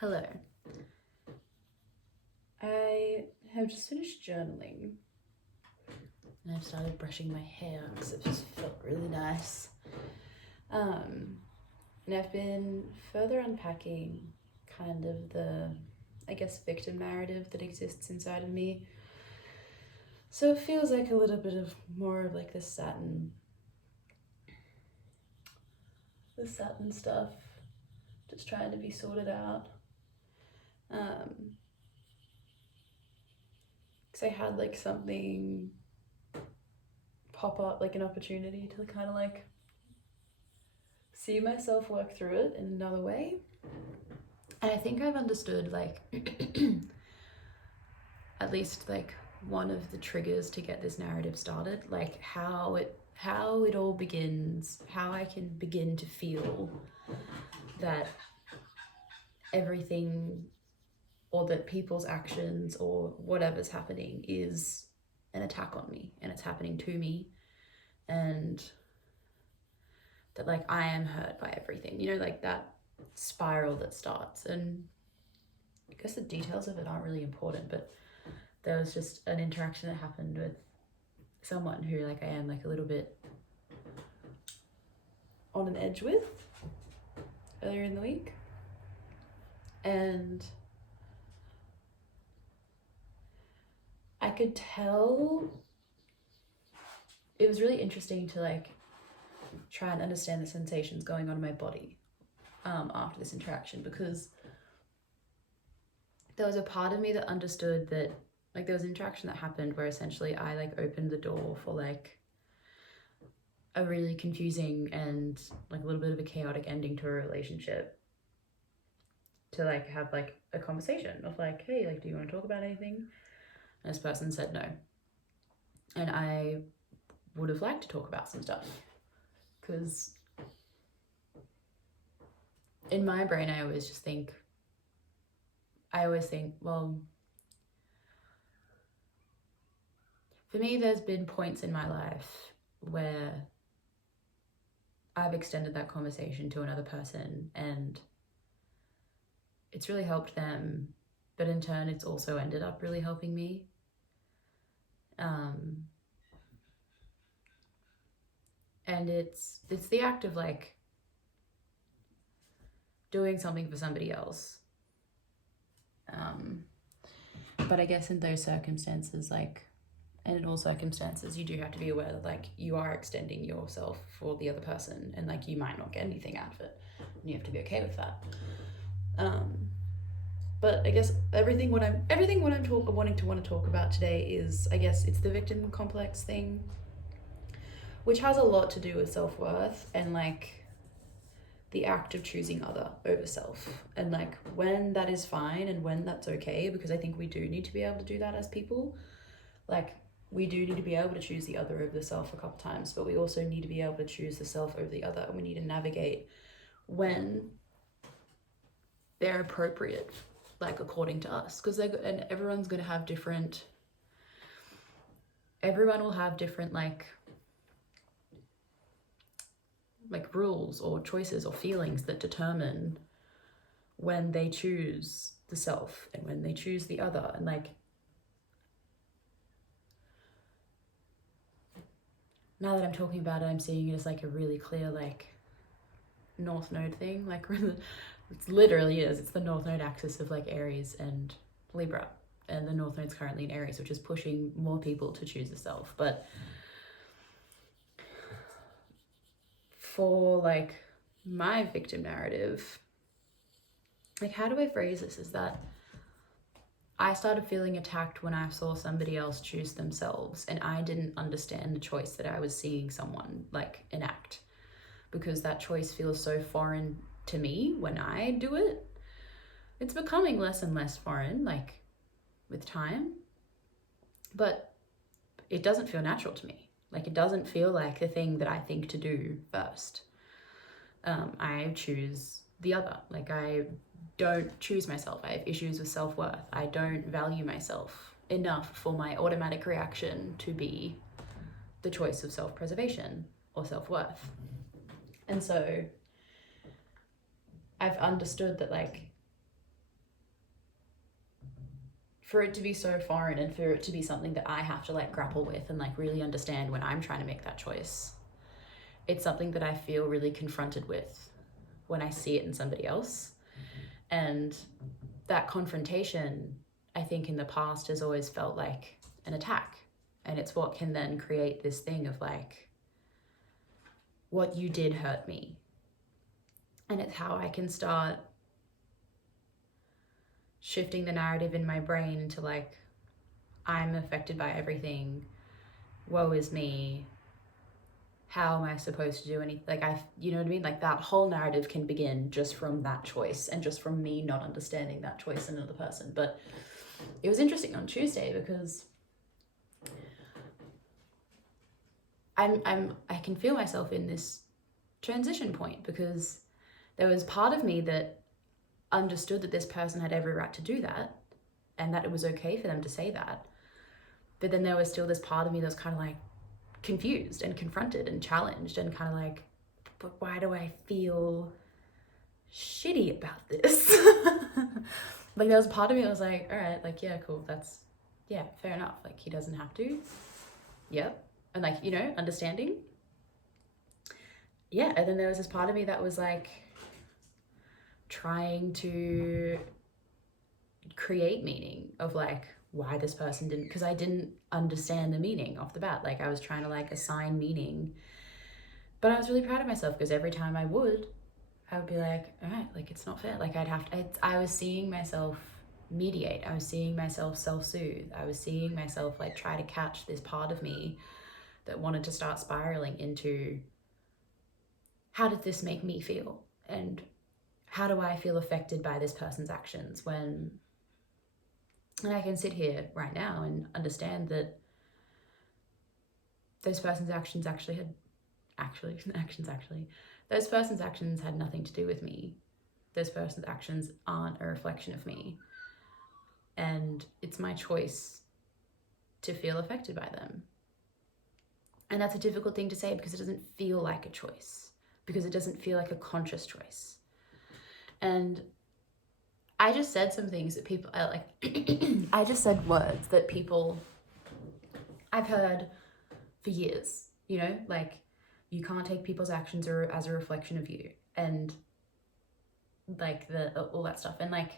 Hello. I have just finished journaling and I've started brushing my hair because it just felt really nice. And I've been further unpacking kind of the, victim narrative that exists inside of me. So it feels like a little bit of more of like the Saturn stuff, just trying to be sorted out. Because I had like something pop up, like an opportunity to kind of like see myself work through it in another way. And I think I've understood like at least like one of the triggers to get this narrative started, like how it all begins, how I can begin to feel that everything or that people's actions or whatever's happening is an attack on me and it's happening to me, and that like I am hurt by everything, you know, like that spiral that starts. And I guess the details of it aren't really important, but there was just an interaction that happened with someone who like I am like a little bit on an edge with earlier in the week. And I could tell it was really interesting to like try and understand the sensations going on in my body after this interaction, because there was a part of me that understood that like there was an interaction that happened where essentially I like opened the door for like a really confusing and like a little bit of a chaotic ending to a relationship, to like have like a conversation of like, hey, like, do you want to talk about anything? And this person said no. And I would have liked to talk about some stuff, because in my brain I always think, well, for me there's been points in my life where I've extended that conversation to another person and it's really helped them, but in turn it's also ended up really helping me. And it's the act of like doing something for somebody else. But I guess in those circumstances, like, and in all circumstances, you do have to be aware that like you are extending yourself for the other person, and like you might not get anything out of it, and you have to be okay with that. But I guess everything what I'm wanting to talk about today is, I guess it's the victim complex thing, which has a lot to do with self-worth and like the act of choosing other over self, and like when that is fine and when that's okay, because I think we do need to be able to do that as people. Like we do need to be able to choose the other over the self a couple times, but we also need to be able to choose the self over the other, and we need to navigate when they're appropriate, like according to us, because and everyone will have different like rules or choices or feelings that determine when they choose the self and when they choose the other. And like now that I'm talking about it, I'm seeing it as like a really clear like North Node thing. Like it's literally it's the North Node axis of like Aries and Libra, and the North Node's currently in Aries, which is pushing more people to choose the self. But for like my victim narrative, like how do I phrase this, is that I started feeling attacked when I saw somebody else choose themselves and I didn't understand the choice that I was seeing someone like enact, because that choice feels so foreign to me when I do it. It's becoming less and less foreign like with time, but it doesn't feel natural to me. Like it doesn't feel like the thing that I think to do first. I choose the other. Like I don't choose myself. I have issues with self-worth. I don't value myself enough for my automatic reaction to be the choice of self-preservation or self-worth. And so I've understood that like for it to be so foreign and for it to be something that I have to like grapple with and like really understand when I'm trying to make that choice. It's something that I feel really confronted with when I see it in somebody else. And that confrontation, I think in the past has always felt like an attack. And it's what can then create this thing of like, what you did hurt me. And it's how I can start shifting the narrative in my brain to like, I'm affected by everything. Woe is me. How am I supposed to do anything? Like you know what I mean? Like that whole narrative can begin just from that choice and just from me not understanding that choice in another person. But it was interesting on Tuesday because I can feel myself in this transition point because there was part of me that understood that this person had every right to do that and that it was okay for them to say that. But then there was still this part of me that was kind of like confused and confronted and challenged and kind of like, but why do I feel shitty about this? Like there was a part of me that was like, all right, like, yeah, cool. That's, yeah, fair enough. Like he doesn't have to. Yep. And like, you know, understanding. Yeah. And then there was this part of me that was like trying to create meaning of like why this person didn't, because I didn't understand the meaning off the bat. Like I was trying to like assign meaning, but I was really proud of myself because every time I would be like, all right, like it's not fair. Like I was seeing myself mediate. I was seeing myself self-soothe. I was seeing myself like try to catch this part of me that wanted to start spiraling into, how did this make me feel? And how do I feel affected by this person's actions when, and I can sit here right now and understand that those person's actions those person's actions had nothing to do with me. Those person's actions aren't a reflection of me. And it's my choice to feel affected by them. And that's a difficult thing to say because it doesn't feel like a choice, because it doesn't feel like a conscious choice. And I just said some things that people are like, I just said words that people I've heard for years, you know, like you can't take people's actions as a reflection of you and like all that stuff. And like,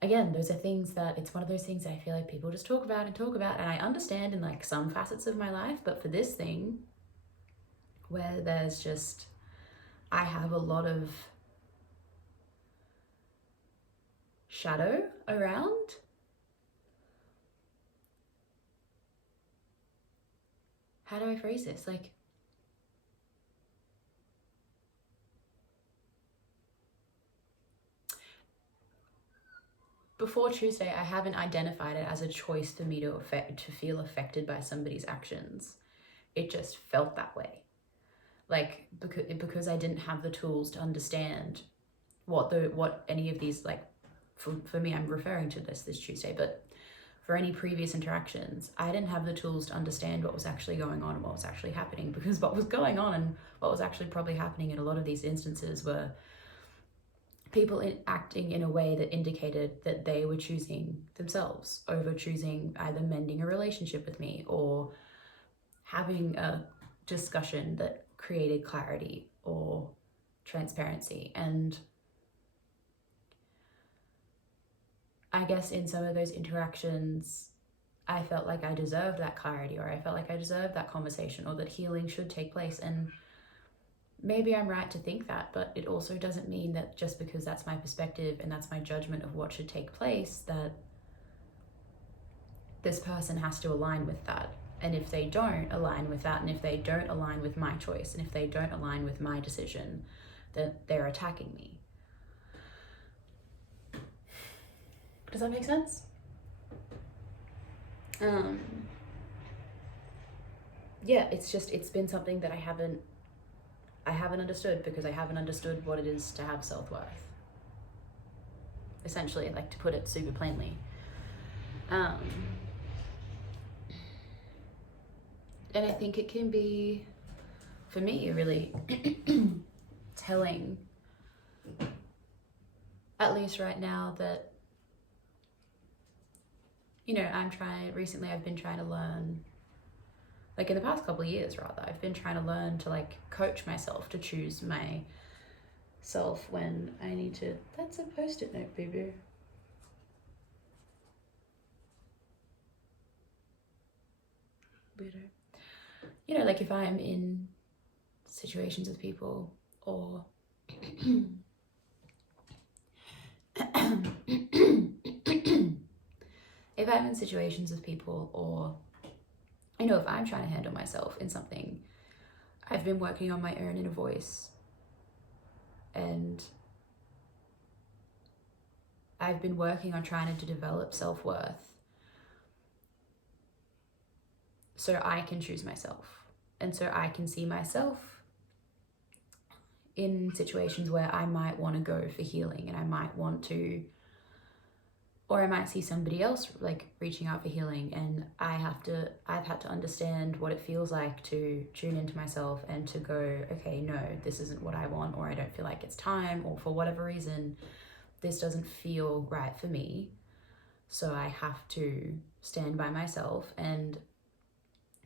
again, those are things that it's one of those things that I feel like people just talk about. And I understand in like some facets of my life, but for this thing where there's just, I have a lot of shadow around, how do I phrase this? Like, before Tuesday, I haven't identified it as a choice for me to feel affected by somebody's actions. It just felt that way. Like, because I didn't have the tools to understand what any of these, like, for me, I'm referring to this Tuesday, but for any previous interactions, I didn't have the tools to understand what was actually going on and what was actually happening, because what was going on and what was actually probably happening in a lot of these instances were people acting in a way that indicated that they were choosing themselves over choosing either mending a relationship with me or having a discussion that created clarity or transparency. And I guess in some of those interactions, I felt like I deserved that clarity, or I felt like I deserved that conversation, or that healing should take place. And maybe I'm right to think that, but it also doesn't mean that just because that's my perspective and that's my judgment of what should take place, that this person has to align with that. And if they don't align with that, and if they don't align with my choice, and if they don't align with my decision, then they're attacking me. Does that make sense? Yeah, it's been something that I haven't understood, because I haven't understood what it is to have self-worth. Essentially, like, to put it super plainly. And I think it can be, for me, really telling, at least right now, that you know, recently I've been trying to learn, like in the past couple of years rather, I've been trying to learn to like coach myself to choose myself when I need to. That's a post-it note, baby. Weirdo. You know, like if I'm in situations with people, or if I'm in situations with people, or, you know, if I'm trying to handle myself in something, I've been working on my own inner voice, and I've been working on trying to develop self-worth so I can choose myself, and so I can see myself in situations where I might want to go for healing, and I might want to, or I might see somebody else like reaching out for healing, and I've had to understand what it feels like to tune into myself and to go, okay, no, this isn't what I want, or I don't feel like it's time, or for whatever reason, this doesn't feel right for me. So I have to stand by myself. And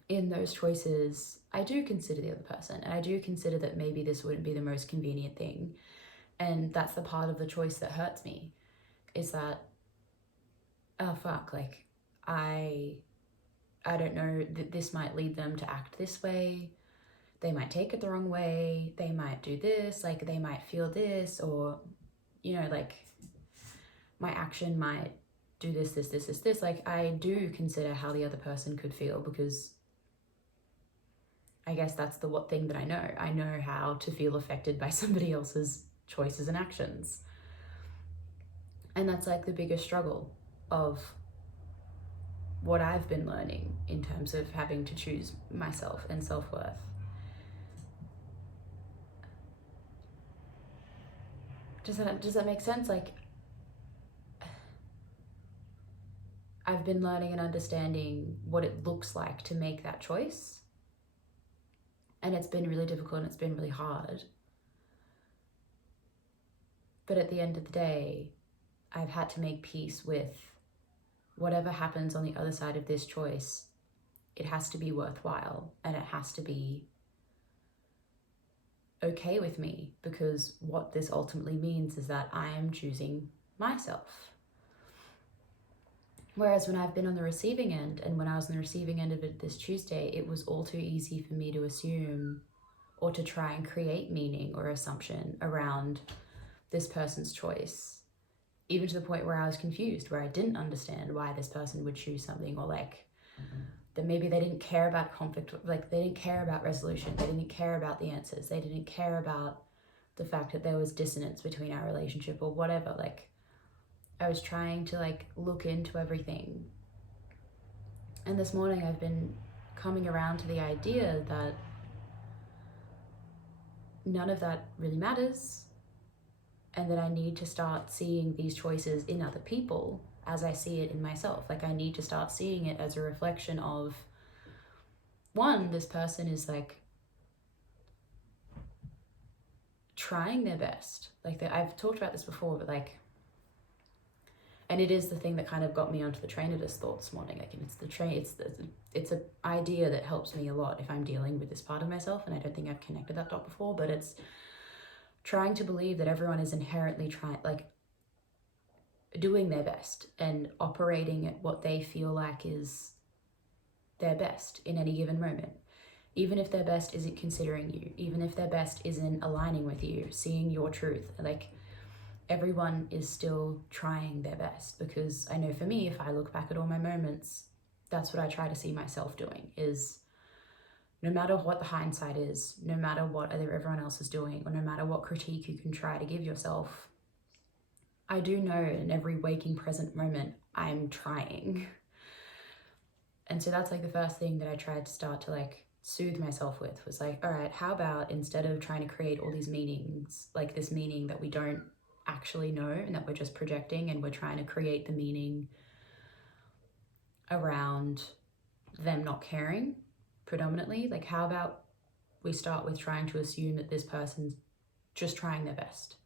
in those choices, I do consider the other person, and I do consider that maybe this wouldn't be the most convenient thing. And that's the part of the choice that hurts me, is that, oh fuck, like I don't know, that this might lead them to act this way. They might take it the wrong way. They might do this, like they might feel this, or, you know, like my action might do this. Like I do consider how the other person could feel, because I guess that's the what thing that I know. I know how to feel affected by somebody else's choices and actions. And that's like the biggest struggle of what I've been learning in terms of having to choose myself and self-worth. Does that make sense? Like, I've been learning and understanding what it looks like to make that choice. And it's been really difficult, and it's been really hard. But at the end of the day, I've had to make peace with whatever happens on the other side of this choice. It has to be worthwhile, and it has to be okay with me, because what this ultimately means is that I am choosing myself. Whereas when I've been on the receiving end, and when I was on the receiving end of it this Tuesday, it was all too easy for me to assume, or to try and create meaning or assumption around this person's choice, even to the point where I was confused, where I didn't understand why this person would choose something, or like that maybe they didn't care about conflict, like they didn't care about resolution, they didn't care about the answers, they didn't care about the fact that there was dissonance between our relationship or whatever. Like I was trying to like look into everything. And this morning I've been coming around to the idea that none of that really matters, and that I need to start seeing these choices in other people as I see it in myself. Like I need to start seeing it as a reflection of, one, this person is like trying their best. Like I've talked about this before, but like, and it is the thing that kind of got me onto the train of this thought this morning. Like it's an idea that helps me a lot if I'm dealing with this part of myself, and I don't think I've connected that dot before, but it's trying to believe that everyone is inherently doing their best and operating at what they feel like is their best in any given moment. Even if their best isn't considering you, even if their best isn't aligning with you, seeing your truth, like everyone is still trying their best. Because I know for me, if I look back at all my moments, that's what I try to see myself doing, is no matter what the hindsight is, no matter what everyone else is doing, or no matter what critique you can try to give yourself, I do know in every waking present moment, I'm trying. And so that's like the first thing that I tried to start to like soothe myself with, was like, all right, how about instead of trying to create all these meanings, like this meaning that we don't actually know and that we're just projecting, and we're trying to create the meaning around them not caring predominantly, like how about we start with trying to assume that this person's just trying their best.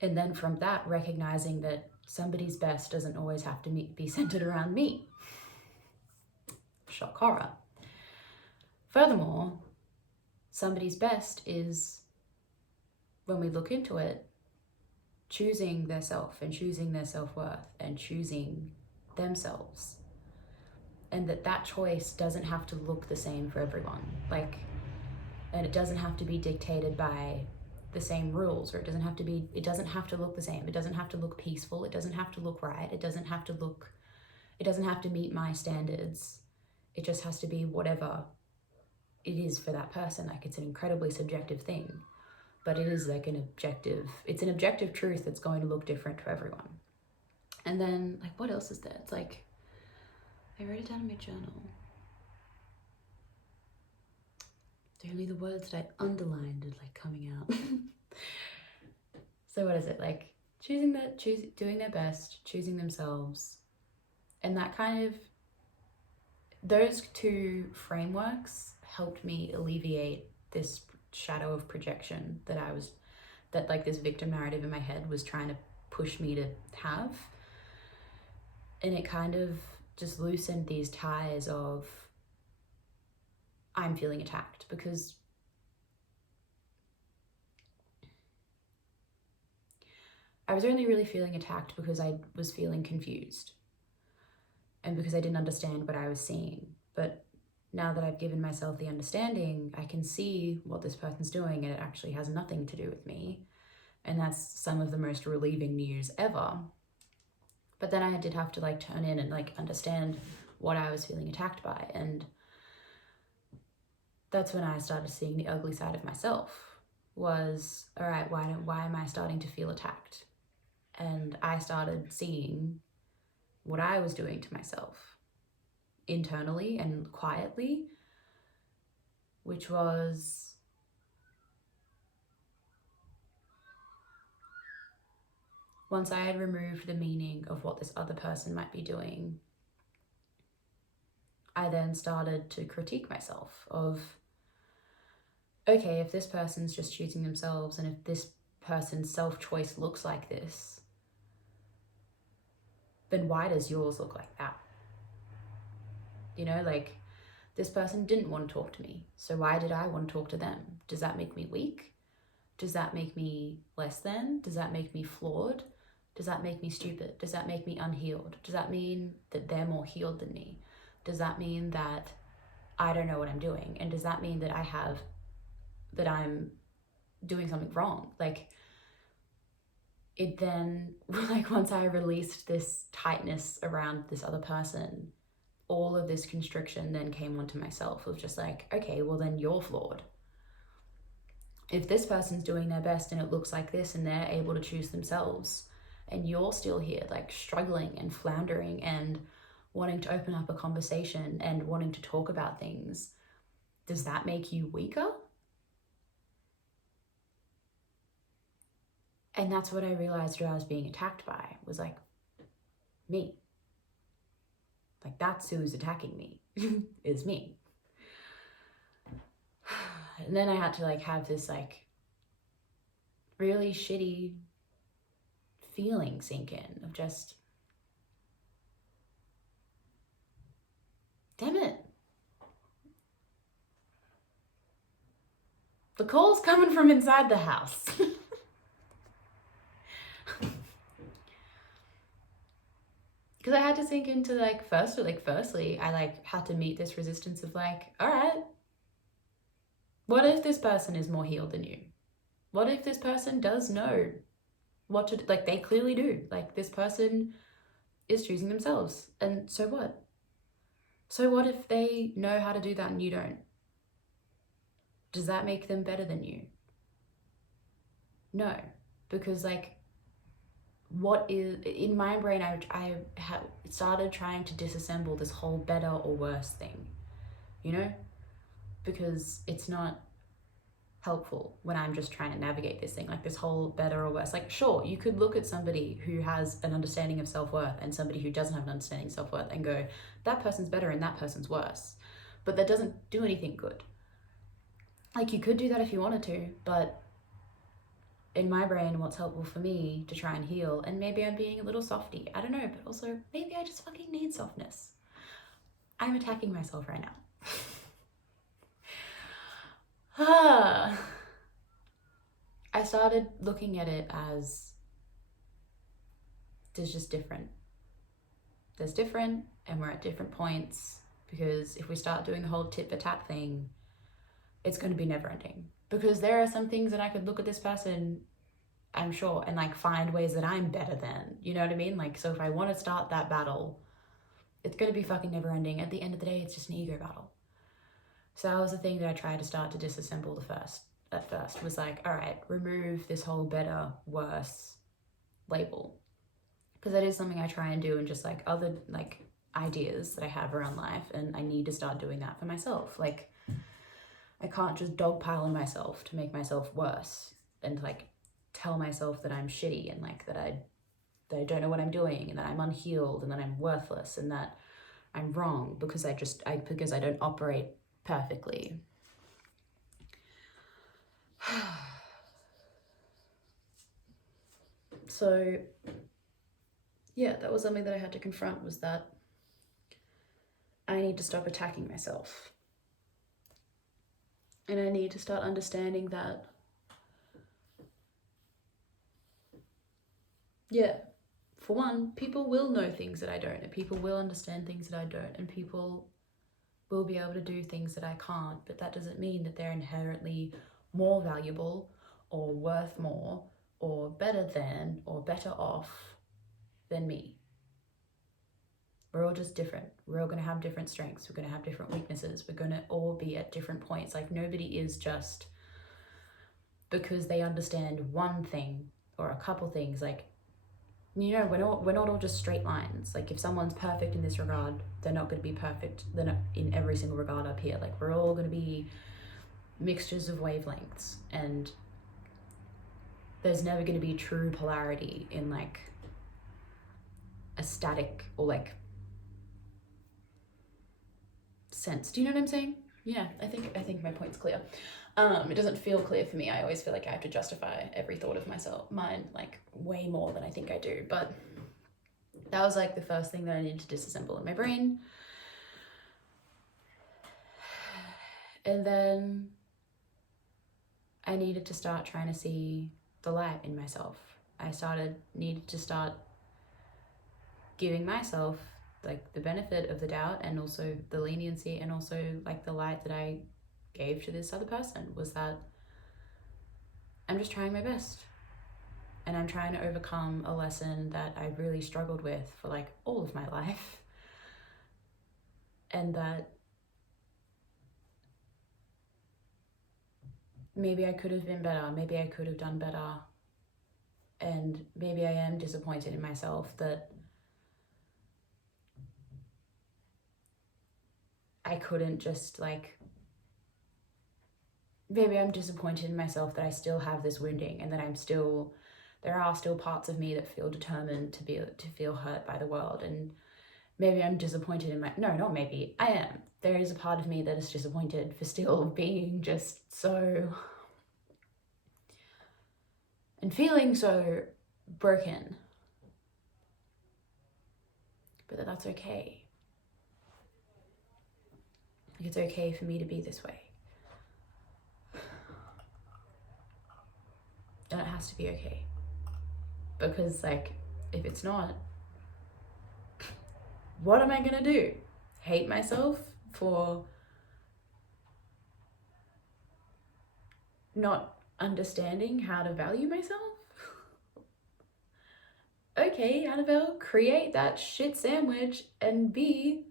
And then from that, recognizing that somebody's best doesn't always have to be centered around me. Shock horror. Furthermore, somebody's best is, when we look into it, choosing their self and choosing their self-worth and choosing themselves. And that choice doesn't have to look the same for everyone. Like, and it doesn't have to be dictated by the same rules, or it doesn't have to look the same. It doesn't have to look peaceful. It doesn't have to look right. It doesn't have to meet my standards. It just has to be whatever it is for that person. Like, it's an incredibly subjective thing, but it is like it's an objective truth that's going to look different to everyone. And then, like, what else is there? It's like, I wrote it down in my journal. Only the words that I underlined are like coming out. So what is it? Like, doing their best, choosing themselves. And that kind of, those two frameworks helped me alleviate this shadow of projection that like this victim narrative in my head was trying to push me to have. And it kind of just loosened these ties of, I'm feeling attacked, because I was only really feeling attacked because I was feeling confused and because I didn't understand what I was seeing. But now that I've given myself the understanding, I can see what this person's doing, and it actually has nothing to do with me. And that's some of the most relieving news ever. But then I did have to like turn in and like understand what I was feeling attacked by. And that's when I started seeing the ugly side of myself. Was, all right, why am I starting to feel attacked? And I started seeing what I was doing to myself internally and quietly, which was once I had removed the meaning of what this other person might be doing, I then started to critique myself of, okay, if this person's just choosing themselves and if this person's self-choice looks like this, then why does yours look like that? You know, like, this person didn't want to talk to me, so why did I want to talk to them? Does that make me weak? Does that make me less than? Does that make me flawed? Does that make me stupid? Does that make me unhealed? Does that mean that they're more healed than me? Does that mean that I don't know what I'm doing? And does that mean that I'm doing something wrong? Like, it then, like, once I released this tightness around this other person, all of this constriction then came onto myself of just like, okay, well then you're flawed. If this person's doing their best and it looks like this and they're able to choose themselves, and you're still here like struggling and floundering and wanting to open up a conversation and wanting to talk about things, does that make you weaker? And that's what I realized who I was being attacked by, was like, me. Like, that's who's attacking me, is me. And then I had to like have this like really shitty feeling sink in of just, damn it. The call's coming from inside the house. Because I had to sink into like, firstly, I like had to meet this resistance of like, all right, what if this person is more healed than you? What if this person does know what to do? Like, they clearly do. Like, this person is choosing themselves. And so what? So what if they know how to do that and you don't? Does that make them better than you? No, because like, what is in my brain, I started trying to disassemble this whole better or worse thing, you know, because it's not helpful when I'm just trying to navigate this thing, like this whole better or worse. Like, sure, you could look at somebody who has an understanding of self-worth and somebody who doesn't have an understanding of self-worth and go, that person's better and that person's worse, but that doesn't do anything good. Like, you could do that if you wanted to, but in my brain what's helpful for me to try and heal. And maybe I'm being a little softy, I don't know, but also maybe I just fucking need softness. I'm attacking myself right now. I started looking at it as there's just different. There's different, and we're at different points, because if we start doing the whole tit for tat thing, it's going to be never ending. Because there are some things that I could look at this person, I'm sure, and like find ways that I'm better than, you know what I mean? Like, so if I want to start that battle, it's going to be fucking never ending. At the end of the day, it's just an ego battle. So that was the thing that I tried to start to disassemble at first was like, all right, remove this whole better, worse label. Because that is something I try and do, and just like other like ideas that I have around life, and I need to start doing that for myself. Like, I can't just dogpile on myself to make myself worse, and like tell myself that I'm shitty, and like that I don't know what I'm doing, and that I'm unhealed, and that I'm worthless, and that I'm wrong because because I don't operate perfectly. So yeah, that was something that I had to confront, was that I need to stop attacking myself. And I need to start understanding that, yeah, for one, people will know things that I don't, and people will understand things that I don't, and people will be able to do things that I can't, but that doesn't mean that they're inherently more valuable or worth more or better than or better off than me. We're all just different. We're all going to have different strengths. We're going to have different weaknesses. We're going to all be at different points. Like, nobody is just because they understand one thing or a couple things. Like, you know, we're not all just straight lines. Like, if someone's perfect in this regard, they're not going to be perfect. They're not in every single regard up here. Like, we're all going to be mixtures of wavelengths, and there's never going to be true polarity in like a static or like sense. Do you know what I'm saying? Yeah, I think my point's clear. It doesn't feel clear for me. I always feel like I have to justify every thought of mine like way more than I think I do. But that was like the first thing that I needed to disassemble in my brain. And then I needed to start trying to see the light in myself. Needed to start giving myself like the benefit of the doubt, and also the leniency, and also like the light that I gave to this other person, was that I'm just trying my best, and I'm trying to overcome a lesson that I really struggled with for like all of my life, and that maybe I could have been better, maybe I could have done better, and maybe I am disappointed in myself that I couldn't just like, maybe I'm disappointed in myself that I still have this wounding, and that there are still parts of me that feel determined to feel hurt by the world. And maybe I'm disappointed in not maybe, I am. There is a part of me that is disappointed for still being just so, and feeling so broken. But that's okay. Like, it's okay for me to be this way. And it has to be okay. Because like, if it's not, what am I gonna do? Hate myself for not understanding how to value myself? Okay, Annabelle, create that shit sandwich and be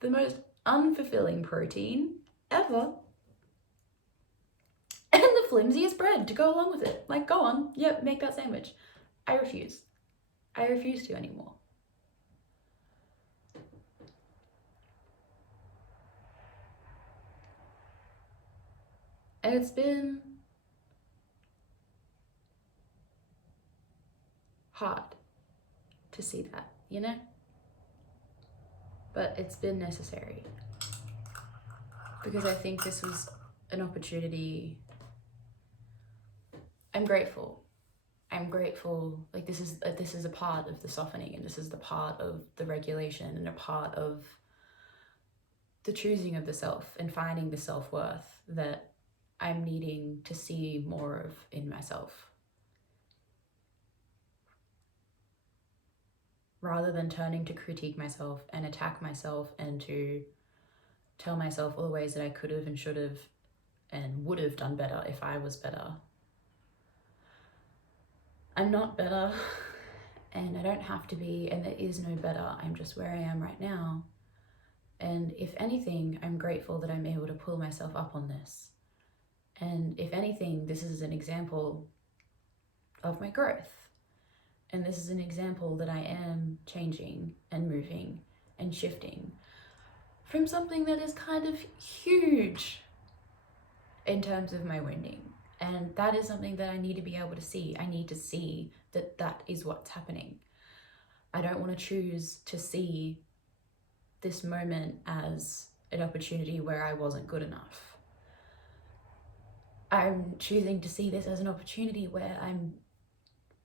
the most unfulfilling protein ever. And the flimsiest bread to go along with it. Like, go on, yep, make that sandwich. I refuse. I refuse to anymore. And it's been hard to see that, you know? But it's been necessary. Because I think this was an opportunity. I'm grateful I'm grateful, like this is a part of the softening, and this is the part of the regulation, and a part of the choosing of the self and finding the self-worth that I'm needing to see more of in myself. Rather than turning to critique myself and attack myself and to tell myself all the ways that I could have and should have and would have done better if I was better. I'm not better, and I don't have to be, and there is no better. I'm just where I am right now. And if anything, I'm grateful that I'm able to pull myself up on this. And if anything, this is an example of my growth. And this is an example that I am changing and moving and shifting from something that is kind of huge in terms of my wounding. And that is something that I need to be able to see. I need to see that that is what's happening. I don't want to choose to see this moment as an opportunity where I wasn't good enough. I'm choosing to see this as an opportunity where I'm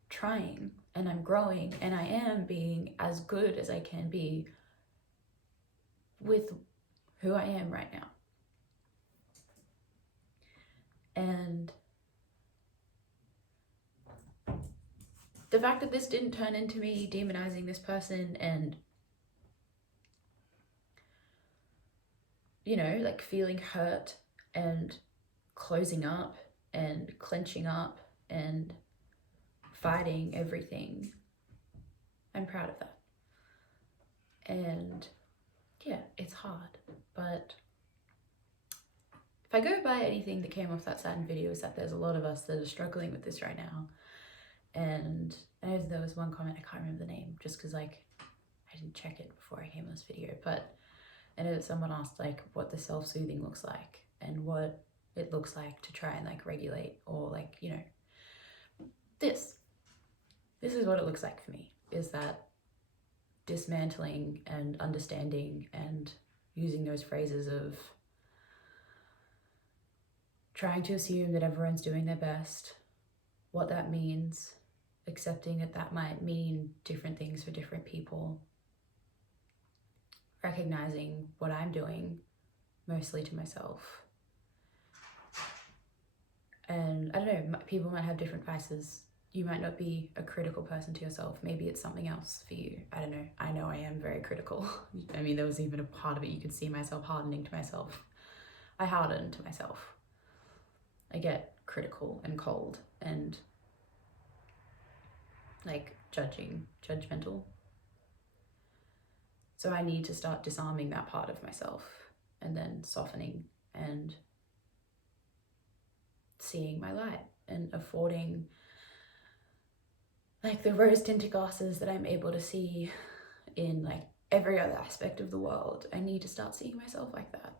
trying and I'm growing and I am being as good as I can be with who I am right now. And the fact that this didn't turn into me demonizing this person and, you know, like feeling hurt and closing up and clenching up and fighting everything, I'm proud of that. And yeah, it's hard, but if I go by anything that came off that Saturn video is that there's a lot of us that are struggling with this right now. And I know there was one comment, I can't remember the name, just because like I didn't check it before I came on this video, but I know that someone asked like what the self-soothing looks like and what it looks like to try and like regulate, or like, you know, this is what it looks like for me, is that dismantling and understanding and using those phrases of trying to assume that everyone's doing their best, what that means, accepting that that might mean different things for different people, recognizing what I'm doing mostly to myself. And I don't know, people might have different vices. You might not be a critical person to yourself. Maybe it's something else for you. I don't know. I know I am very critical. I mean, there was even a part of it you could see myself hardening to myself. I harden to myself. I get critical and cold and like judgmental. So I need to start disarming that part of myself and then softening and seeing my light and affording like the rose tinted glasses that I'm able to see in like every other aspect of the world. I need to start seeing myself like that.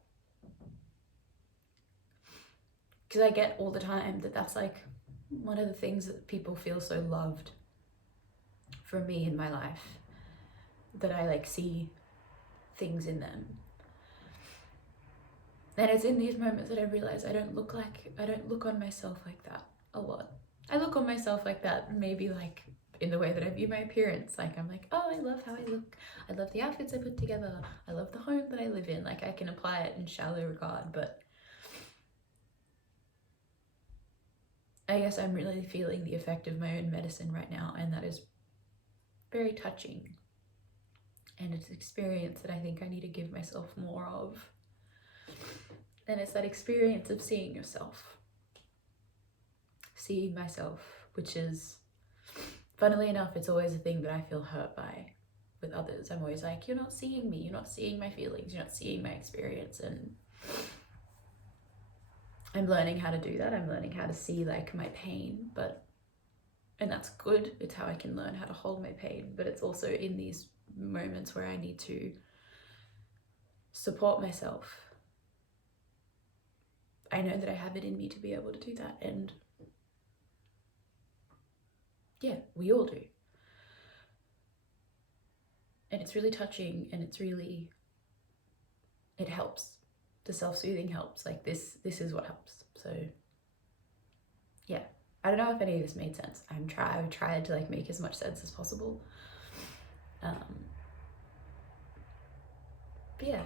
Because I get all the time that that's like one of the things that people feel so loved from me in my life, that I like see things in them. And it's in these moments that I realize I don't look on myself like that a lot. I look on myself like that maybe like in the way that I view my appearance. Like I'm like, oh, I love how I look. I love the outfits I put together. I love the home that I live in. Like I can apply it in shallow regard, but I guess I'm really feeling the effect of my own medicine right now, and that is very touching. And it's an experience that I think I need to give myself more of. And it's that experience of seeing yourself. Seeing myself, which is, funnily enough, it's always a thing that I feel hurt by with others. I'm always like, you're not seeing me, you're not seeing my feelings, you're not seeing my experience. And I'm learning how to do that. I'm learning how to see like my pain, and that's good. It's how I can learn how to hold my pain, but it's also in these moments where I need to support myself. I know that I have it in me to be able to do that, and yeah, we all do. And it's really touching, and it helps. The self-soothing helps. Like this is what helps. So yeah, I don't know if any of this made sense. I've tried to like make as much sense as possible. But yeah,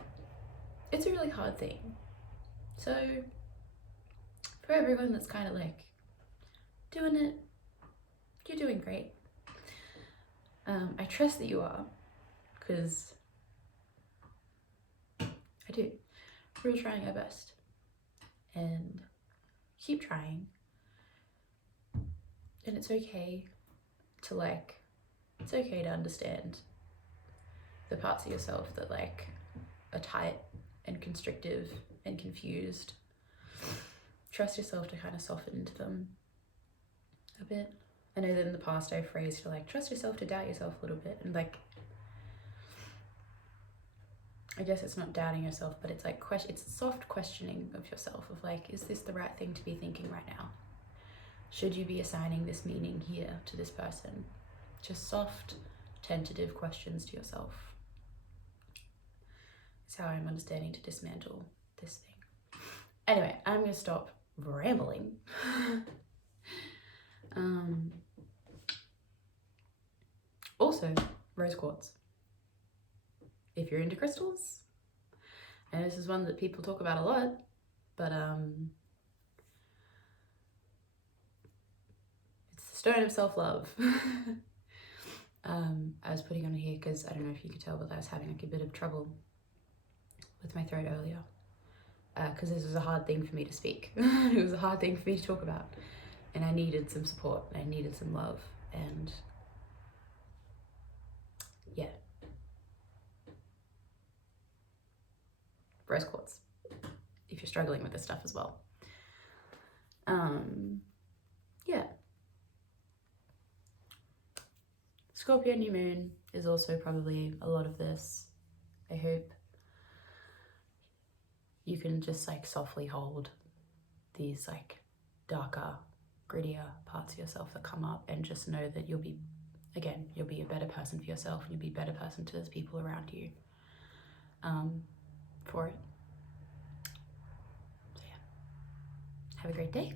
it's a really hard thing. So for everyone that's kind of like doing it, you're doing great. I trust that you are, because I do. We're all trying our best, and keep trying. And it's okay to like, it's okay to understand the parts of yourself that like are tight and constrictive and confused. Trust yourself to kind of soften into them a bit. I know that in the past I've phrased to like, trust yourself to doubt yourself a little bit, and like, I guess it's not doubting yourself, but it's like it's soft questioning of yourself of like, is this the right thing to be thinking right now? Should you be assigning this meaning here to this person? Just soft, tentative questions to yourself. It's how I'm understanding to dismantle this thing. Anyway, I'm gonna stop rambling. Also, rose quartz. If you're into crystals, and this is one that people talk about a lot, but it's the stone of self-love. I was putting on here because I don't know if you could tell, but I was having like a bit of trouble with my throat earlier, because this was a hard thing for me to speak. It was a hard thing for me to talk about, and I needed some support, I needed some love, and yeah. Rose quartz, if you're struggling with this stuff as well. Yeah. Scorpio new moon is also probably a lot of this. I hope you can just like softly hold these like darker, grittier parts of yourself that come up, and just know that you'll be a better person for yourself, and you'll be a better person to those people around you for it. So yeah, have a great day.